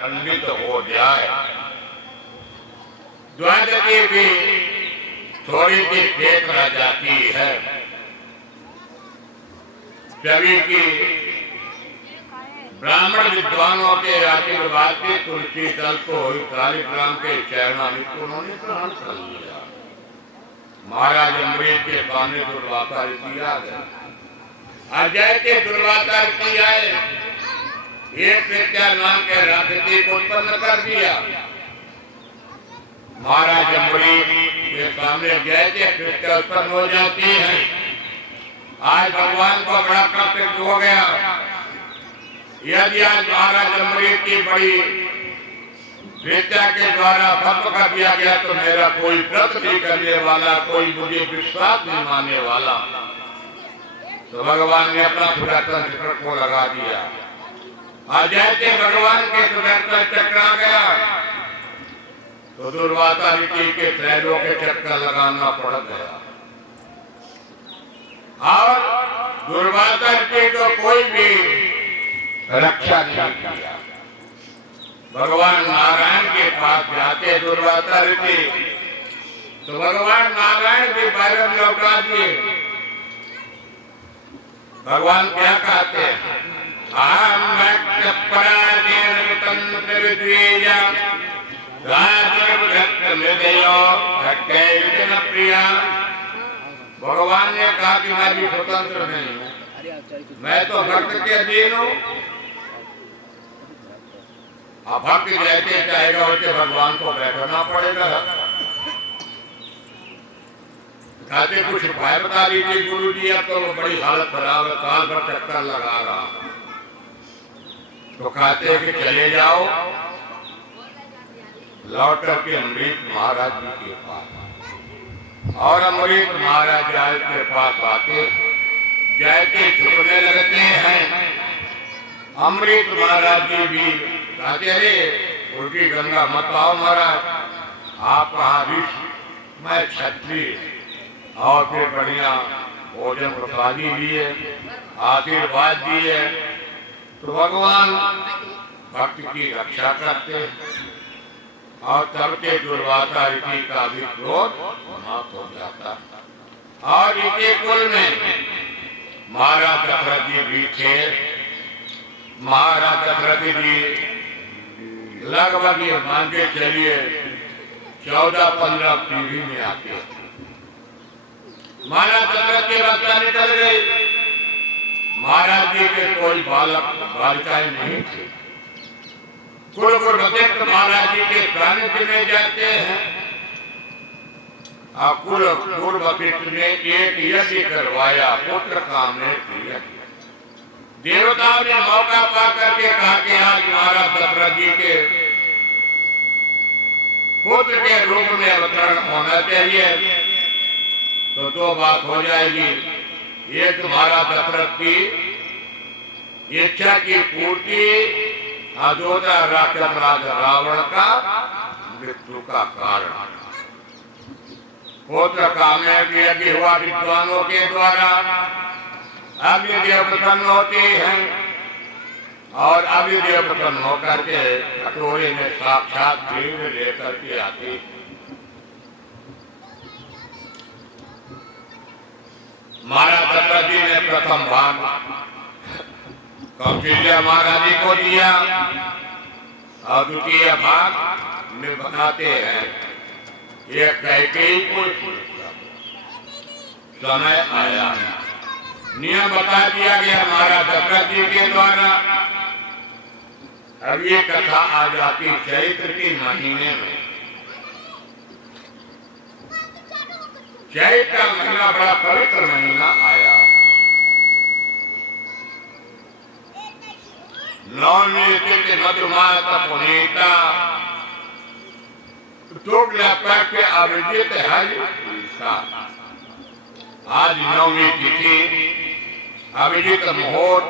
खंडित हो जाए, द्वंद की भी थोड़ी सी खेत रह जाती है। कवि की ब्राह्मण विद्वानों के आशीर्वाद से तुलसी दल को कालीग्राम के चरणामृत को उन्होंने ग्रहण कर लिया। महाराज अम्बरीश के सामने दुर्वासा ऋषि आ गए। अजय के दुर्वासा ऋषि आए, एक प्रत्या नाम के राक्षसी को उत्पन्न कर दिया। महाराज अम्बरीश के सामने जैसे प्रत्या उत्पन्न हो जाती है, आज भगवान को बड़ा कष्ट हो गया। यदि आज महाराज अम्बरीश की बड़ी प्रत्या के द्वारा भस्म कर दिया गया तो मेरा कोई व्रत नहीं करने वाला, कोई मुझे विश्वास नहीं मानने वाला। तो भगवान ने अपना सुदर्शन चक्र को लगा दिया। और जैसे भगवान के सुदर्शन चक्र आ गया तो दुर्वासा ऋषि के त्रैलों के चक्कर लगाना पड़ गया। और दुर्वासा ऋषि को कोई भी रक्षा नहीं किया। भगवान नारायण के पास जाते दुर्वासा ऋषि तो भगवान नारायण भी बैरम लौटा दिए। भगवान क्या कहते हैं? भगवान ने कहा कि मैं भी स्वतंत्र नहीं हूँ, मैं तो भक्त के अधीन हूँ। अब भक्त जैसे चाहेगा वैसे भगवान को बैठना पड़ेगा। कहते कुछ उपाय बता दीजिए गुरु जी, अब तो बड़ी हालत खराब है, साल भर चक्कर लगा रहा। तो कहते कि चले जाओ लौट करके अम्बरीश महाराज जी के पास। और अम्बरीश महाराज जी के पास आके जैसे झुकने लगते हैं, अम्बरीश महाराज जी भी कहते अरे उल्टी गंगा मत आओ महाराज, आप कहाँ ऋषि, मैं क्षत्रिय। और फिर बढ़िया भोजन प्रसादी दिए, आशीर्वाद दिए। तो भगवान भक्त की रक्षा करते और सबके दुर्वासा ऋषि का भी क्रोध समाप्त हो जाता। और इसी कुल में महाराज दशरथ जी भी थे। महाराज दशरथ जी लगभग ये मान के चलिए 14-15 पीढ़ी में आते। महाराज दशरथ के बच्चा निकल गए। महाराज जी के कोई बालक बालिकाएं नहीं थे। कुल वशिष्ठ महाराज जी के सानिध्य में जाते हैं। कुल वशिष्ठ ने एक यज्ञ करवाया, पुत्र कामने की यज्ञ। देवताओं ने मौका पा करके कहा कि आज महाराज दशरथ जी के पुत्र के रूप में अवतरण होना चाहिए। तो दो बात हो जाएगी, एक महाराज दशरथ की इच्छा की पूर्ति, दूसरा राक्षस राज रावण का मृत्यु का कारण। पुत्र कामने की यज्ञ हुआ विद्वानों के द्वारा। अग्निदेव प्रसन्न होते हैं और अग्निदेव प्रसन्न होकर के कटोरे में साक्षात खीर लेकर के आते। महाराज दशरथ जी ने प्रथम भाग कौशल्या महाराज जी को दिया और द्वितीय भाग में बनाते हैं। एक कैकेयी को समय आया, नियम बता दिया गया महाराज दशरथ जी के द्वारा। अब ये कथा आ जाती चैत्र के महीने में। चैत्र का महीना बड़ा पवित्र महीना आया। नवमी तिथि मधुमास पुनीता पक्ष अभिजित हरिता। आज नवमी तिथि, अभिजित मुहूर्त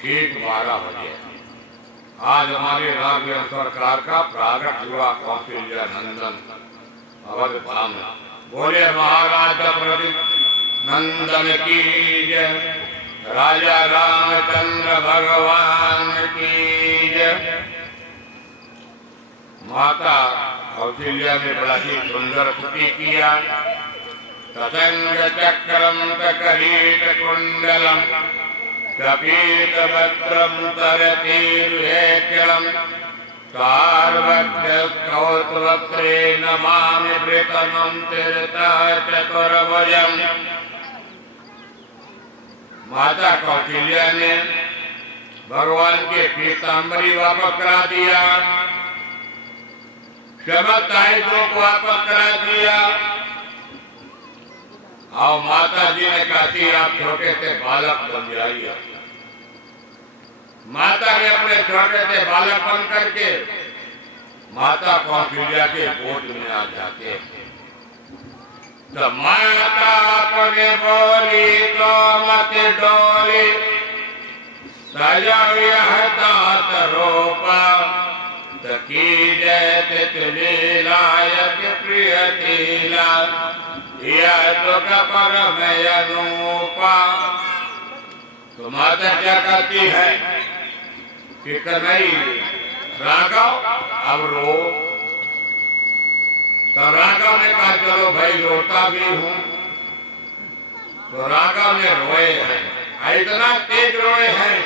ठीक 12 बजे। आज हमारे राज्य सरकार का प्रारंभ हुआ कौशल्या नंदन अवध धाम। बोले महाराज दशरथ नंदन की जय, राजा रामचंद्र भगवान की जय। माता कौशल्या ने बड़ा ही सुंदर स्तुति किया। तदंग चक्रम तकरीट कुंडलम कपीत वक्त्रम तरतीर्हेक्यलम कार्वज्ञ कौतवक्त्रे नमामि वृतमं तीर्था चतुर्भुजम। माता कौशल्या ने भगवान के पीताम्बरी वापस करा दिया, शबद आयुधों को वापस करा दिया। और माता जी ने कहती आप छोटे से बालक बन जाइए। माता ने अपने छोटे से बालक बन करके माता कौशल्या के गोद में आ जाते। तो माता अपने बोली तो मत डोली, सजव यह तात रोपा, तकी जय लीलायक प्रिय लीला, यह तो परम अनूपा। तो माता क्या कहती है कि कन्हई राघव अब रो। तो राघव ने कहा चलो भाई रोता भी हूं। तो राघव ने रोए हैं, इतना तेज रोए हैं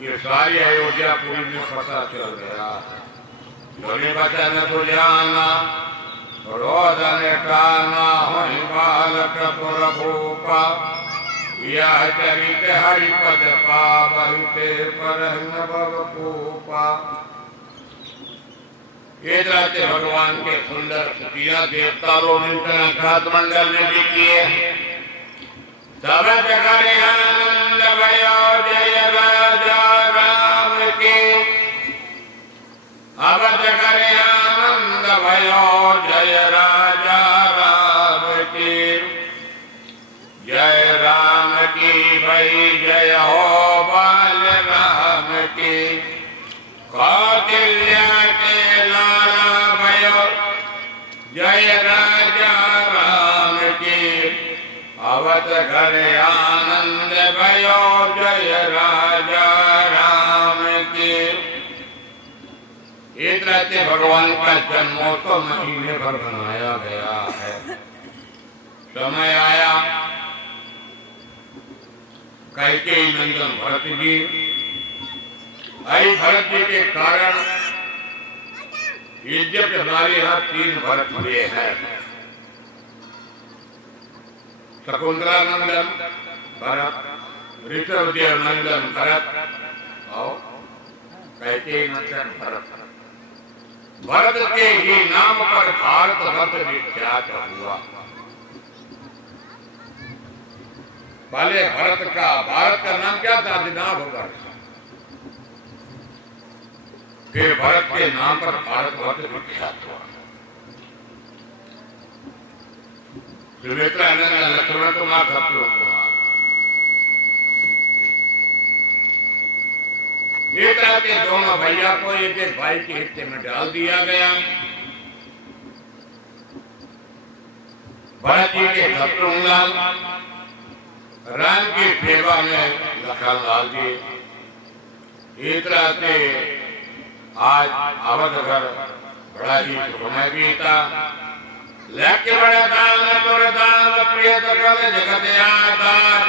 कि सारी अयोध्यापुरी में पता चल गया। जोनी बचन सुजाना रोदन काना होई बालक पुरभूपा, यह चरित हरिपद पावते परहन भवपूपा। ये रहते भगवान के सुंदर स्तुतियां देवताओं घात मंडल ने भी किए। सबद करे आनंद भयो जय राजा राम की, अवध करे आनंद भयो जय राजा राम की। जय राम की भई जय हो बाल राम की, कौटिल्या के लाला भयो जय राजा राम की, अवध घरे आनंद भयो जय राजा राम की। इस तरह से भगवान का जन्मोत्सव महीने भर मनाया गया है। समय आया कैकेयी नंदन भरत जी, आई भरत जी के कारण इज्जत हमारे यहाँ 3 भरत हुए हैं। शकुंतला नंदन भरत, ऋषभदेव नंदन भरत और कैकेयी नंदन भरत। भरत के ही नाम पर भारत वर्ष विख्यात हुआ। पहले भारत का नाम क्या था? दिनाभ वर्ष। फिर भरत के नाम पर भारत वर्ष विख्यात हुआ। विवेकानंद लक्ष्मण कुमार शत्रु कुमार, इस तरह के दोनों भैया को एक एक भाई के हिस्से में डाल दिया गया। भरत जी के शत्रुघ्न राम की सेवा में लखनलाल जी। इस तरह से आज अवध घर बड़ा ही सुखमय बीता। लक्ष्य बड़ा दान तुर दान प्रिय सकल जगत आधार,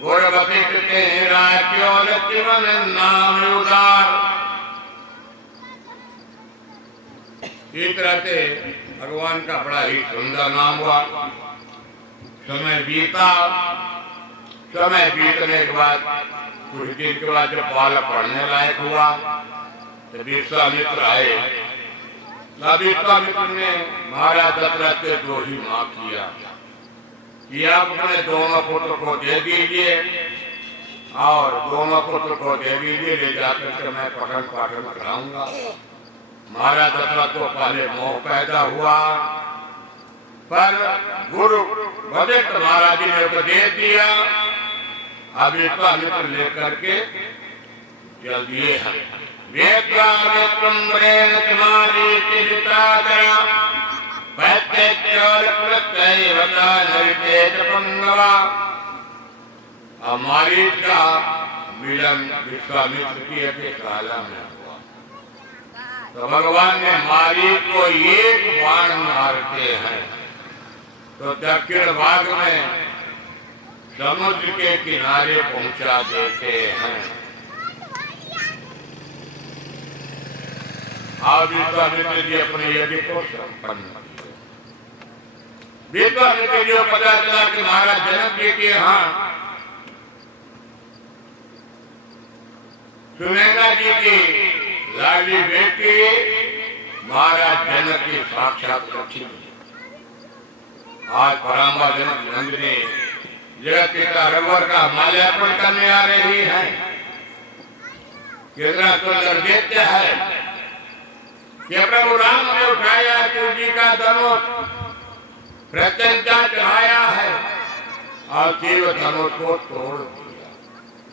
गुरबती के राज्यों लक्ष्मण नाम उदार। इस तरह से भगवान का बड़ा ही सुंदर नाम हुआ। समय बीता। समय बीतने के बाद कुछ दिन के बाद जब बालक पढ़ने लायक हुआ तो विश्वामित्र आए। विश्वामित्र ने महाराज दशरथ से 2 ही माफ किया कि आप अपने दोनों पुत्र को दे दीजिए और दोनों पुत्र को दे दीजिए, ले जाकर के मैं पठन पाठन कराऊंगा। महाराज दशरथ को पहले मोह पैदा हुआ, पर गुरु वशिष्ठ महाराज जी ने उपदेश दिया। अब विश्वामित्र लेकर के चल दिए हैं। मारीच का मिलन विश्वामित्र की अतिकाला में हुआ। तो भगवान ने मारी को एक बाण मारते हैं तो दक्षिण भाग में समुद्र के किनारे पहुंचा देते हैं। आज विश्वामित्र जी अपने यज्ञ को संपन्न किए। विश्वामित्र जी को पता चला कि महाराज जनक जी के यहाँ सुनैना जी की लाडली बेटी महाराज जनक की साक्षात लक्ष्मी। आज पराम्बा जनक नंदिनी जगत पिता रघुवर का माल्यार्पण करने आ रही है। कितना सुंदर दैत्य है कि प्रभु राम ने उठाया शिव जी का धनुष प्रत्यंचा चढ़ाया है और शिव धनुष को तोड़ दिया।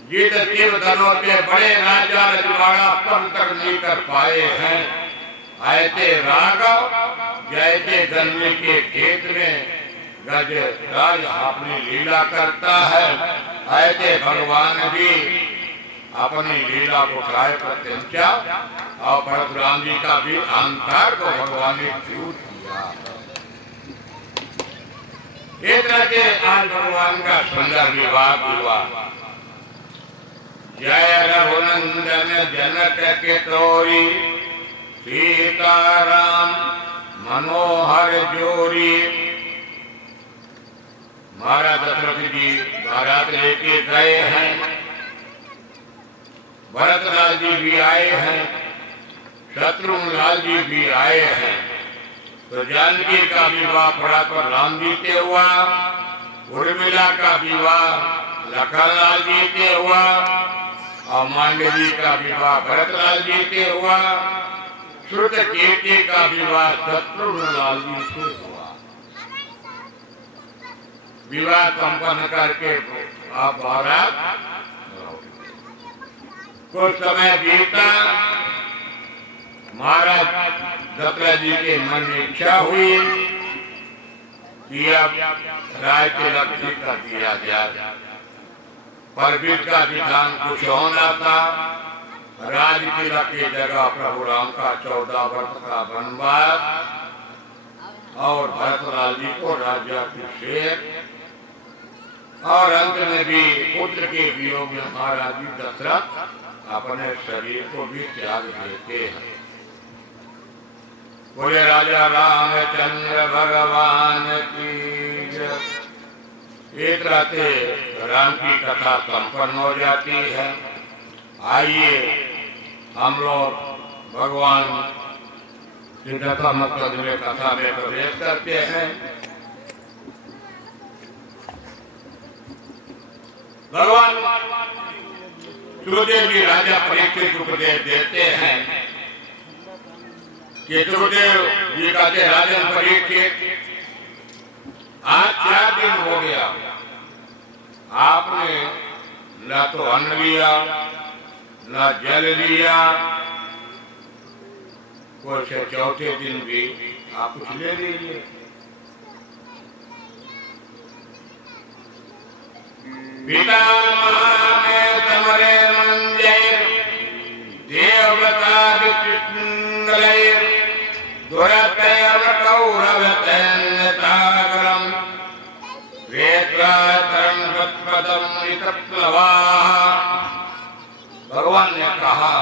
जिस शिव धनुष के बड़े राजा रजवाड़ा अब तक नहीं कर पाए हैं, ऐसे राघव जैसे गन्ने के खेत में गज राज अपनी लीला करता है, ऐसे भगवान भी अपनी लीला को काय प्रत्यंचा और परशुराम जी का भी अहंकार को भगवान ने छूट दिया। इस तरह के आज भगवान का सुंदर विवाह हुआ। जय रघुनंदन जनक के तोरी सीताराम मनोहर जोरी। महाराज दशरथ जी बारात लेके गए हैं, भरत लाल जी भी आए हैं, शत्रुघ्न लाल जी भी आए हैं। तो जानकी का विवाह पड़ा पर राम जी से हुआ, उर्मिला का विवाह लखन लाल जी से हुआ और मांडवी का विवाह भरत लाल जी से हुआ। श्रुत कीर्ति का विवाह शत्रुघ्न लाल जी से हुआ। विवाह संपन्न करके आप बारात कुछ समय बीता। महाराज दशरथ जी के मन में इच्छा हुई कि अब राय तिलक जी कर दिया जाए, पर बीच का विधान कुछ होना था। राज तिलक की जगह प्रभु राम का 14 वर्ष का वनवास और भरतलाल जी को राज्याभिषेक और अंत में भी पुत्र के वियोग में महाराज जी दशरथ अपने शरीर को भी त्याग देते हैं। बोले राजा रामचंद्र भगवान की जय। एक राते राम की कथा संपन्न हो जाती है। आइए हम लोग भगवान सिद्धता मुकदमे कथा में प्रवेश करते हैं। भगवान सुखदेव जी राजा परीक्षित को उपदेश देते हैं कि सुखदेव जी कहते राजन परीक्षित, आज 4 दिन हो गया आपने न तो अन्न लिया न जल लिया, कुछ चौथे दिन भी आप कुछ ले लीजिए। पिता में तमरे मंजर देवता विकृंगलैर दुरतैर कौरवतैन्यतागरम वेत्रातरं गत्पदं नितप्लवाः। भगवान ने कहा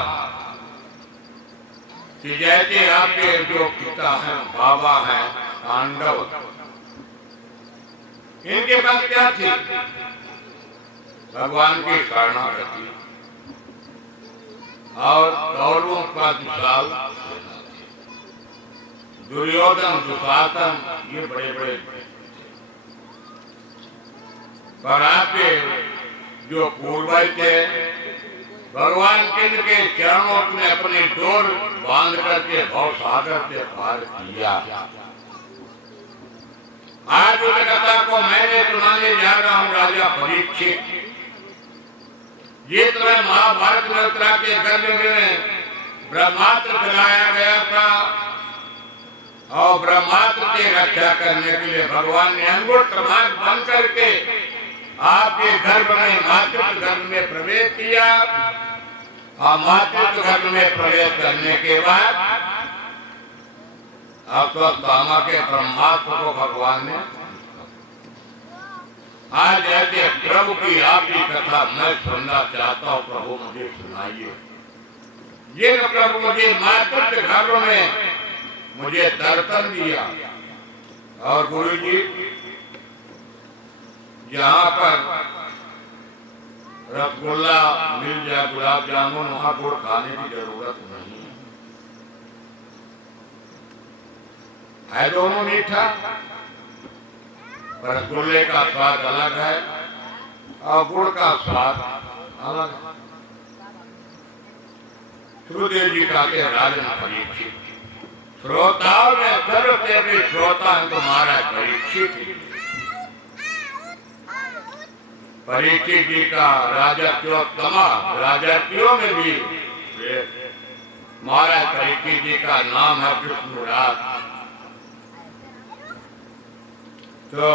कि जैसे आपके जो पिता हैं बाबा हैं पांडव, इनके पास क्या थी? भगवान की शरणागति और कौरवों का विशाल दुर्योधन दुशासन, ये बड़े बड़े पर आपके जो पूर्वज थे भगवान किन के चरणों में अपनी डोर बांध करके भव सागर से पार किया। आज उस कथा को मैंने सुनाने जा रहा हूँ राजा परीक्षित। ये तरह महाभारत में उत्तरा के गर्भ में ब्रह्मास्त्र चलाया गया था और ब्रह्मास्त्र की रक्षा करने के लिए भगवान ने अंगुष्ठ मार्ग बंद करके आपके गर्भ में मातृत्व गर्भ में प्रवेश किया और मातृत्व गर्भ में प्रवेश करने के बाद अश्वत्थामा के ब्रह्मास्त्र को भगवान ने आज ऐसे प्रभु की आपकी कथा मैं सुनना चाहता हूँ। प्रभु मुझे सुनाइए। ये प्रभु मुझे मातृ के घरों में मुझे दर्शन दिया। और गुरु जी यहाँ पर रसगुल्ला मिल जाए, गुलाब जामुन, वहां गुड़ खाने की जरूरत नहीं है दोनों मीठा, पर रसगुल्ले का स्वाद अलग है और गुड़ का स्वाद अलग है। सुखदेव जी कहते हैं राजन परीक्षित, श्रोताओं में सर्वसे भी श्रोता तुम्हारा परीक्षित। परीक्षित जी का राजत्वोत्तमा, राजत्वों में भी महाराज परीक्षित जी का नाम है विष्णुराज। तो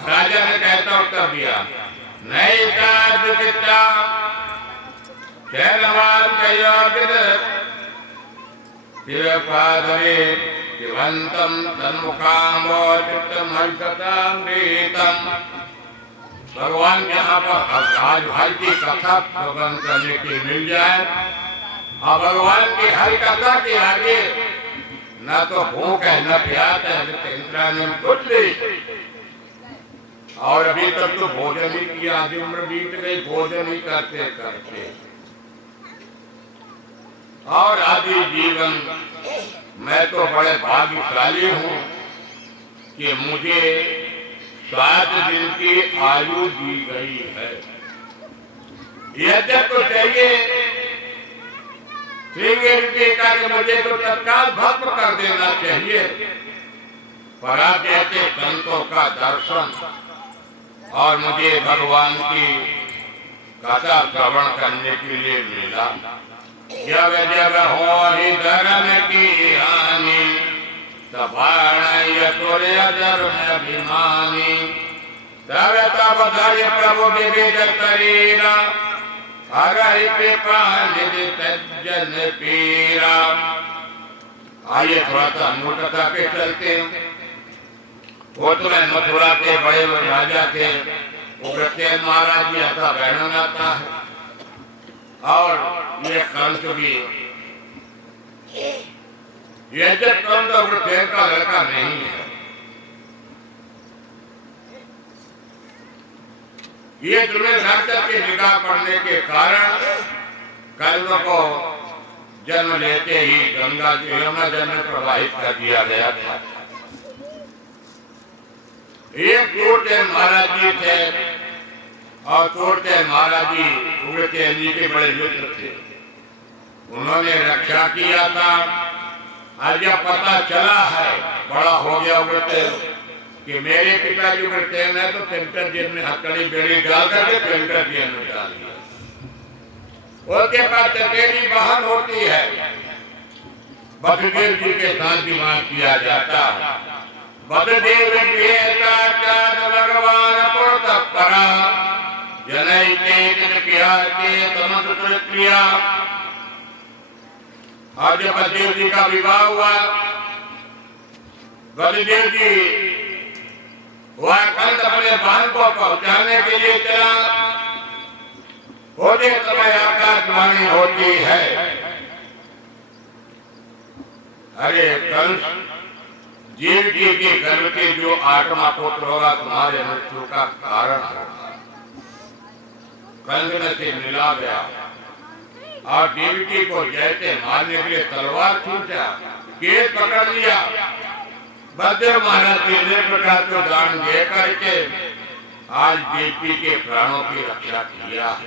राजा ने कहता उत्तर दिया, नहीं कार्य शिवंतम भगवान यहाँ पर आज हर की कथा भगवान करने की मिल जाए और भगवान की हर कथा के आगे न तो भूख है न प्यास है न कुछ नहीं। और अभी तक तो भोजन ही किया, आधी उम्र बीत गई भोजन ही करते करते। और आदि जीवन मैं तो बड़े भाग्यशाली हूँ कि मुझे 7 दिन की आयु दी गई है। यह तो चाहिए कि मुझे तो तत्काल भस्म कर देना चाहिए, पर आप कहते संतों का दर्शन और मुझे भगवान की कथा श्रवण करने के लिए मिला। जब जब हो ही धर्म की हानि अभिमानी तब तब धर्य प्रभु विविध करीरा हर कृपा निधि तज्जन पीरा। आइए थोड़ा सा मूर्खता पे चलते हैं। वो तो मथुरा के बड़े राजा थे, उग्रसेन महाराज जी ऐसा वर्णन आता है। और ये कंस भी, ये जब कंस उग्रसेन का लड़का नहीं है, ये तुम्हें राक्षस की निगाह पड़ने के कारण कंस को जन्म लेते ही गंगा यमुना जल में प्रवाहित कर दिया गया था। एक सूरसेन महाराज जी थे और सूरसेन महाराज जी उग्रसेन जी के बड़े मित्र थे। उन्होंने रक्षा किया था। आज जब पता चला है, बड़ा हो गया उग्रसेन कि मेरे पिताजी उग्रसेन है, तो पेंटर जेल में हथकड़ी बेड़ी डाल करके पेंटर जेल में डाल दिया। उसके पास चचेरी बहन होती है, बसुदेव जी के साथ विवाह किया जाता है। बसुदेव भगवान पुरतपरा जनैते क्रिया। आज जब बसुदेव जी का विवाह हुआ, बसुदेव जी वह कंस अपने बहन को पहुंचाने के लिए चला। होते समय आकाशवाणी होती है, अरे कंस, जीव जी के गर्भ के जो 8वां पुत्र होगा तुम्हारे मृत्यु का कारण होगा। कंस में से मिला गया और देवकी को जैसे मारने के लिए तलवार खींचा, केस पकड़ लिया। बलदेव महाराज के नेत्र का तो दान दे करके आज देवकी के प्राणों की रक्षा किया।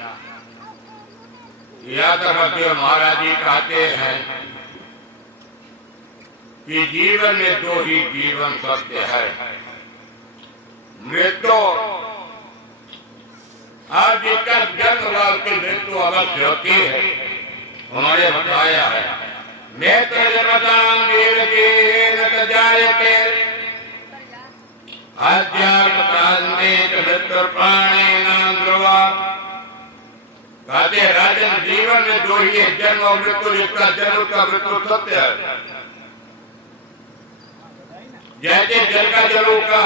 या तो बलदेव महाराज जी कहते हैं कि जीवन में 2 ही जीवन सत्य है, मृत्यु और जिसका जन्म हुआ उसकी मृत्यु अवश्य होती है। उन्होंने बताया है, नेत्र जपतां वीरकेन तजायते अध्यात्मकान्ते मृत्यु प्राणेन ध्रुवा। कहते राजन, जीवन में 2 ही जन्म और मृत्यु, जिसका जन्म का मृत्यु सत्य है। जैसे जल का जलूका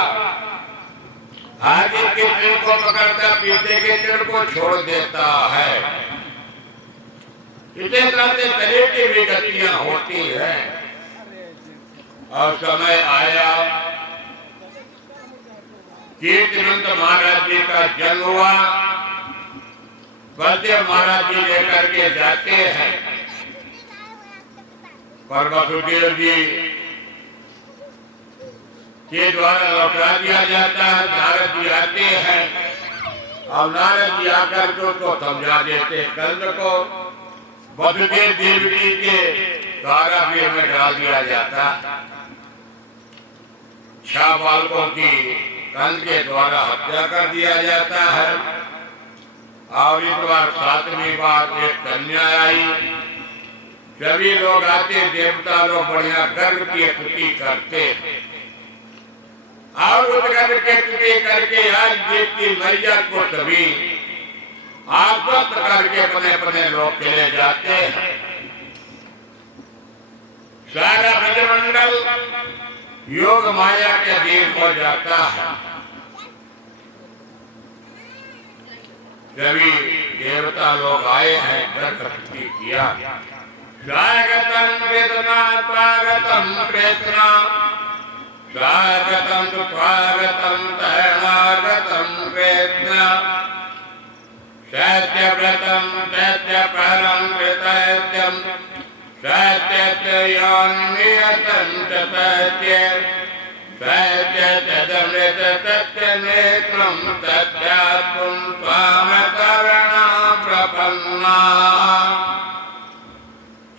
आगे के पेड़ को पकड़ता पीछे के पेड़ को छोड़ देता है, इसी तरह से शरीर की भी गतियां होती है। और समय आया कीर्तिमंत महाराज जी का जन्म हुआ। बलदेव महाराज जी लेकर के जाते हैं, पर वसुदेव जी के द्वारा लौटा दिया जाता है। नारद जी आते हैं और नारद जी आकर को समझा देते कंद को वसुदेव देवकी के द्वारा भी में डाल दिया जाता। 6 बालकों की कंद के द्वारा हत्या कर दिया जाता है। और इस बार 7वीं बार एक कन्या आई। सभी लोग आते, देवता लोग बढ़िया गर्व की स्तुति करते और उस गर्व की स्तुति करके आज देवती मैया को सभी आश्वस्त करके अपने अपने लोग चले जाते हैं। सारा ब्रजमंडल योग माया के अधीन हो जाता है। सभी देवता लोग आए हैं, स्तुति किया। स्वागतम वेदना स्वागतम प्रेतना स्वागतम स्वागतम तैनागतम प्रेतना सत्यव्रतम सत्यपरम कृतयत्यम सत्यत्यान्वियतं सत्यं सत्यतदमृत सत्यनेत्रं सत्यात्मं त्वामकरणा प्रपन्ना।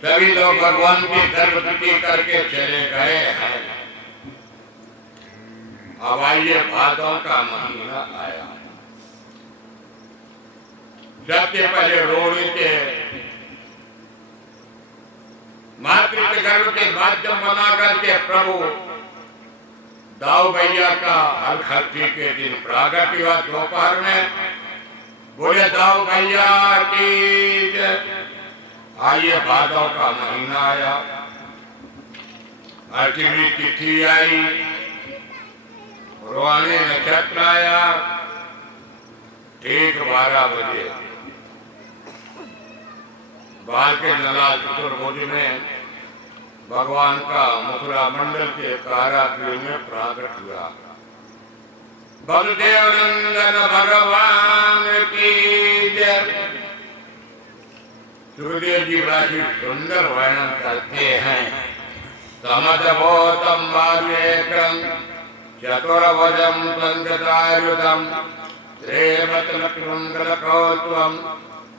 सभी लोग भगवान की सर्वस्तुति करके चले गए हैं। अब आइए भादों का महीना आया। सबसे पहले रोड़ी के मातृत्व गर्भ के माध्यम बना करके प्रभु दाऊ भैया का हर खर्ची के दिन प्रागट हुआ। दोपहर में बोले दाऊ भैया की जय। आइए भादों का महीना आया, 8वीं तिथि आई, रोहिणी नक्षत्र आया। ठीक 12 बजे बाल के नला चतुर्भुज में भगवान का मथुरा मंडल के कारागृह में प्रागट हुआ। बलदेव नंदन भगवान की जय। सुखदेव जी बड़ा ही सुंदर वर्णन करते हैं। समदभोतम बाल्येकं चतुर्भुजं पंचदायुधं त्रिरत्नकुंडलकौस्तुभं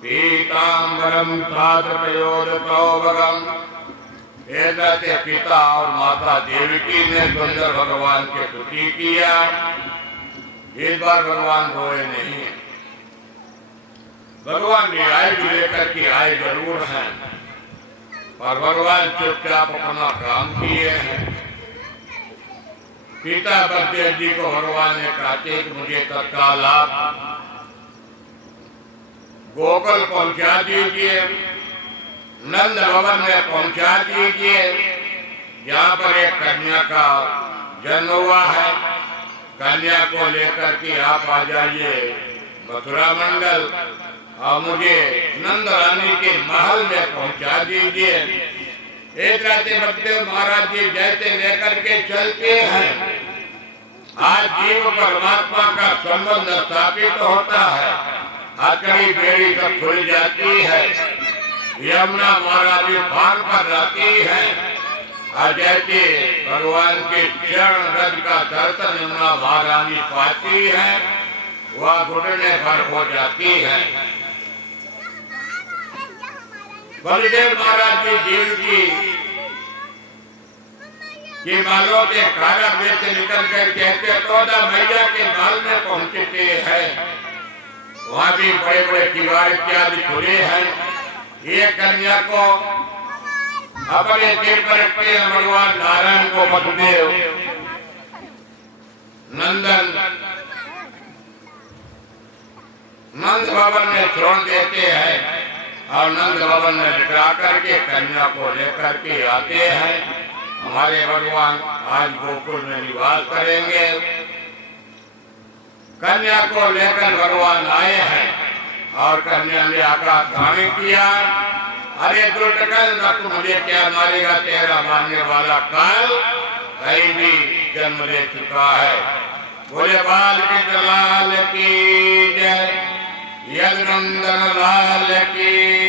पीतांबरम पादप्रयोदकौभगम। ऐसे पिता और माता देवकी ने सुंदर भगवान की स्तुति किया। इस बार भगवान रोए नहीं, भगवान न्याय भी लेकर के आए जरूर हैं, पर भगवान चुपचाप अपना काम किए हैं। पिता बलदेव जी को भगवान ने कहा कि मुझे तत्काल आप गोकुल पहुंचा दीजिए, नंद भवन में पहुंचा दीजिए, जहाँ पर एक कन्या का जन्म हुआ है। कन्या को लेकर के आप आ जाइए मथुरा मंडल और मुझे नंद रानी के महल में पहुंचा दीजिए। एक रात बलदेव महाराज जी जैसे लेकर के चलते हैं, आज जीव परमात्मा का संबंध स्थापित होता है। हथकड़ी बेड़ी सब खुल जाती है, यमुना महाराज भाग पर जाती है। जैसे भगवान के चरण रज का दर्शन यमुना महारानी पाती है, वह घुटने पर हो जाती है। बलदेव महाराज की जीव की के बालों के कारागृह से निकल कर कहते 14 मैया के बाल में पहुंचते हैं। वहाँ भी बड़े बड़े किवाड़ इत्यादि खुले हैं। एक कन्या को अपने देव पर रखते हैं, भगवान नारायण को वसुदेव नंदन नंद भवन में छोड़ देते हैं और नंद भवन में बिठा करके कन्या को लेकर के आते हैं। हमारे भगवान आज गोकुल में निवास करेंगे। कन्या को लेकर भगवान आए हैं और कन्या ने आकाशवाणी किया, अरे दुष्ट कल तू मुझे क्या मारेगा, तेरा मारने वाला काल कहीं भी जन्म ले चुका है। बोले बाल के लाल की जय, यदुनंदन लाल की